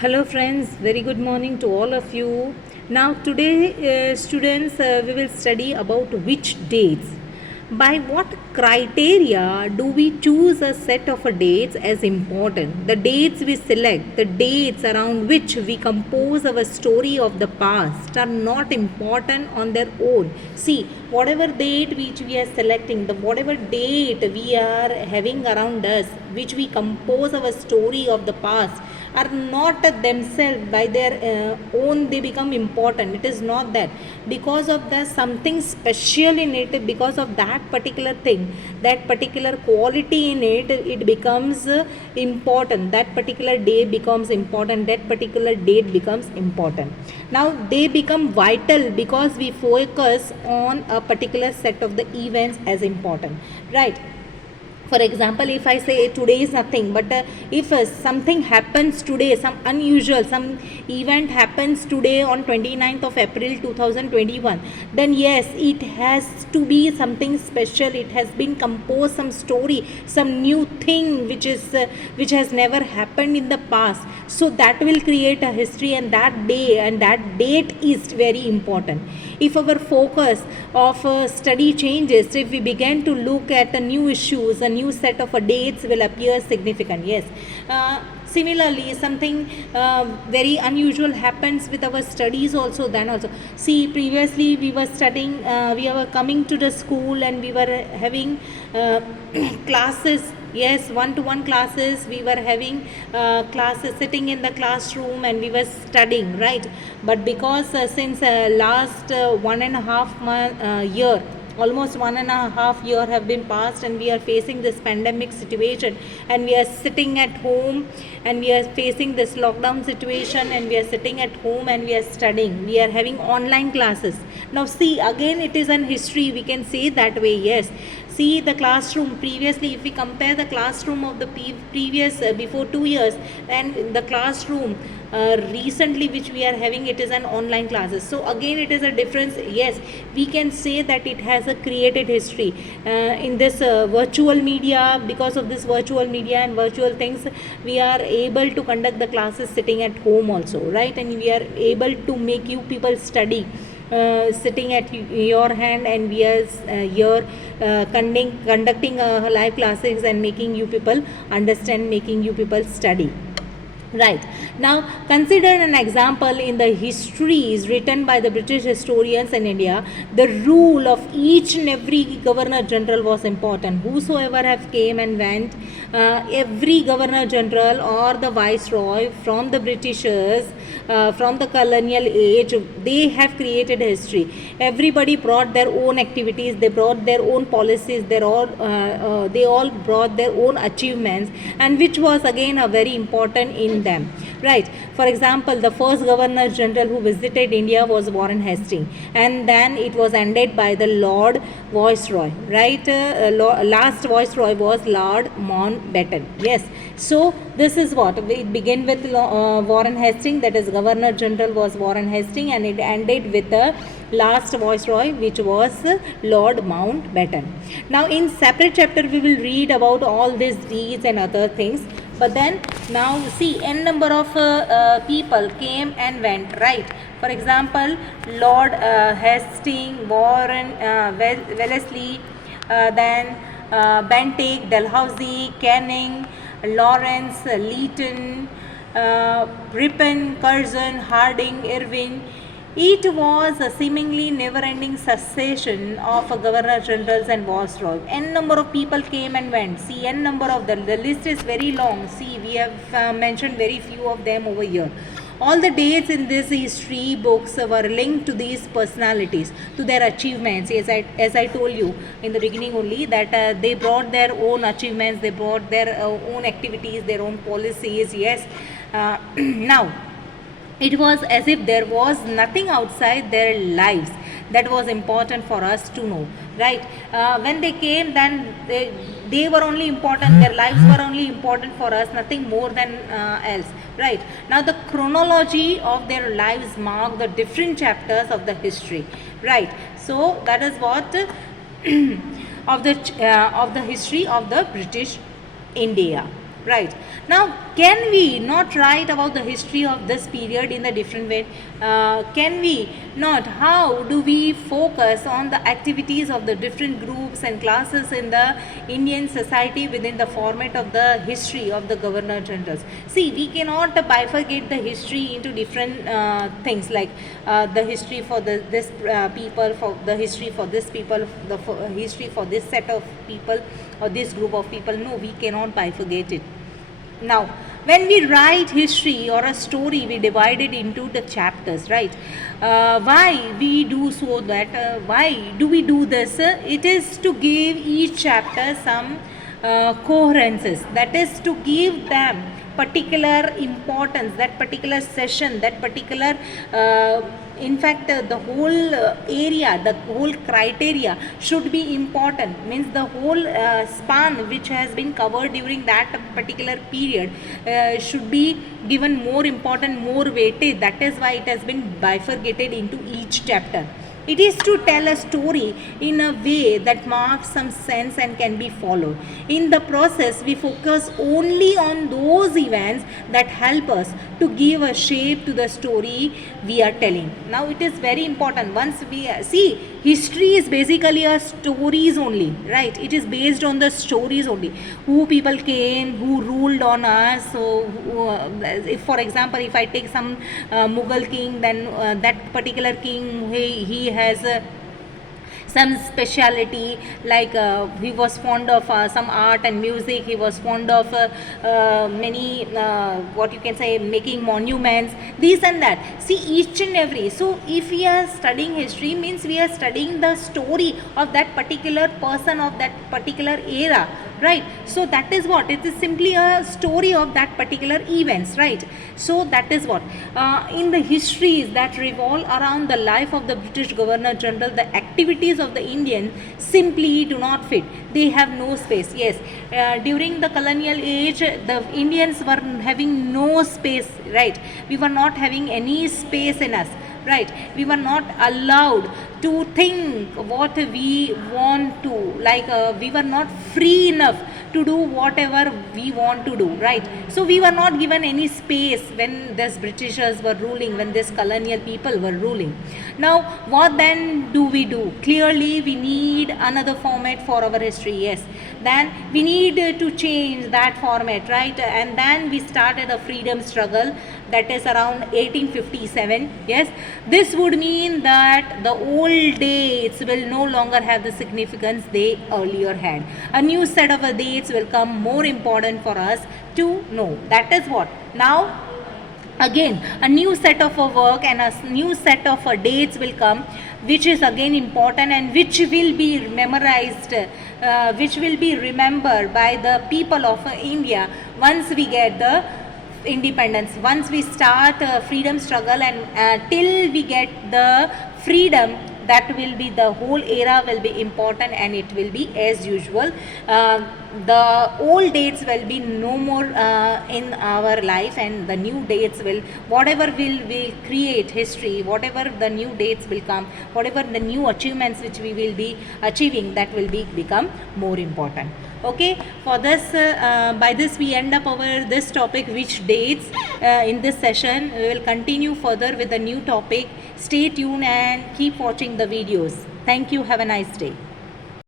Hello, friends. Very good morning to all of you. Now, today, students, we will study about which dates. By what criteria do we choose a set of dates as important? The dates we select, the dates around which we compose our story of the past, are not important on their own. See, whatever date which we are selecting, the whatever date we are having around us, which we compose our story of the past, are not themselves by their own they become important. It is not that because of the something special in it, because of that particular thing, that particular quality in it, it becomes important. That particular day becomes important, that particular date becomes important. Now they become vital because we focus on a particular set of the events as important, right? For example, if I say today is nothing, but if something happens today, some unusual, some event happens today on 29th of April 2021, then yes, it has to be something special. It has been composed some story, some new thing which has never happened in the past. So that will create a history, and that day and that date is very important. If our focus of study changes, if we begin to look at the new issues, a new set of dates will appear significant. Yes. Similarly, something very unusual happens with our studies also. Then also, see, previously we were studying, we were coming to the school and we were having classes. Yes, one-to-one classes. We were having classes, sitting in the classroom, and we were studying, right? But because since last 1.5 year, almost 1.5 year have been passed, and we are facing this pandemic situation, and we are sitting at home, and we are facing this lockdown situation, and we are sitting at home and we are studying, we are having online classes. Now see, again it is an history, we can say that way. Yes, see, the classroom previously, if we compare the classroom of the previous before 2 years and the classroom recently which we are having, it is an online classes. So again it is a difference. Yes, we can say that it has a created history in this virtual media. Because of this virtual media and virtual things, we are able to conduct the classes sitting at home also, right? And we are able to make you people study sitting at your hand, and we are here conducting live classes and making you people understand, making you people study. Right. Now, consider an example in the histories written by the British historians in India. The rule of each and every Governor General was important. Whosoever have came and went, every Governor General or the Viceroy from the Britishers, from the colonial age, they have created history. Everybody brought their own activities, they brought their own policies, they all brought their own achievements, and which was again a very important in them, right? For example, the first Governor General who visited India was Warren Hastings, and then it was ended by the Lord Viceroy, right? Last Viceroy was Lord Mountbatten. Yes, so this is what we begin with. Warren Hastings, that is Governor General was Warren Hastings, and it ended with the last Viceroy, which was Lord Mountbatten. Now in separate chapter we will read about all these deeds and other things. But then now see, n number of people came and went, right? For example, Lord Hastings, Warren, Wellesley, then Bentinck, Dalhousie, Canning, Lawrence, Lytton, Ripon, Curzon, Harding, Irving. It was a seemingly never-ending succession of governor generals and viceroys. N number of people came and went. See, n number of them. The list is very long. See, we have mentioned very few of them over here. All the dates in this history books were linked to these personalities, to their achievements. As I told you in the beginning only, that they brought their own achievements, they brought their own activities, their own policies. Yes. Now, it was as if there was nothing outside their lives that was important for us to know, right? When they came, then they were only important, their lives were only important for us, nothing more than else, right? Now the chronology of their lives mark the different chapters of the history, right? So that is what of the history of the British India, right? Now can we not write about the history of this period in a different way? Can we not? How do we focus on the activities of the different groups and classes in the Indian society within the format of the history of the Governor Generals? See, we cannot bifurcate the history into different things, like the history for this people, for the history for this people, the history for this set of people or this group of people. No, we cannot bifurcate it. Now, when we write history or a story, we divide it into the chapters, right? Why we do so that? Why do we do this? It is to give each chapter some coherences. That is to give them particular importance, that particular session, that particular in fact the whole area, the whole criteria should be important, means the whole span which has been covered during that particular period should be given more important, more weightage. That is why it has been bifurcated into each chapter. It is to tell a story in a way that marks some sense and can be followed. In the process, we focus only on those events that help us to give a shape to the story we are telling. Now, it is very important. Once we see, history is basically a stories only, right? It is based on the stories only. Who people came, who ruled on us. So, if for example, if I take some Mughal king, then that particular king, he has some speciality, like he was fond of some art and music, he was fond of many what you can say, making monuments, this and that. See, each and every, so if we are studying history, means we are studying the story of that particular person, of that particular era, right? So that is what it is, simply a story of that particular events, right? So that is what in the histories that revolve around the life of the British Governor General, the activities of the Indians simply do not fit. They have no space. Yes, during the colonial age, the Indians were having no space, right? We were not having any space in us, right? We were not allowed to think what we want to, like we were not free enough to do whatever we want to do, right? So we were not given any space when these Britishers were ruling, when this colonial people were ruling. Now, what then do we do? Clearly, we need another format for our history, yes. Then we need to change that format, right? And then we started a freedom struggle, that is around 1857, yes. This would mean that the old dates will no longer have the significance they earlier had. A new set of dates will come more important for us to know. That is what. Now, again, a new set of work and a new set of dates will come, which is again important and which will be memorized, which will be remembered by the people of India once we get the independence, once we start freedom struggle, and till we get the freedom, that will be, the whole era will be important, and it will be as usual. The old dates will be no more in our life, and the new dates will, whatever will create history, whatever the new dates will come, whatever the new achievements which we will be achieving, that will be become more important. Okay, for this by this we end up our this topic, which dates. In this session we will continue further with a new topic. Stay tuned and keep watching the videos. Thank you. Have a nice day.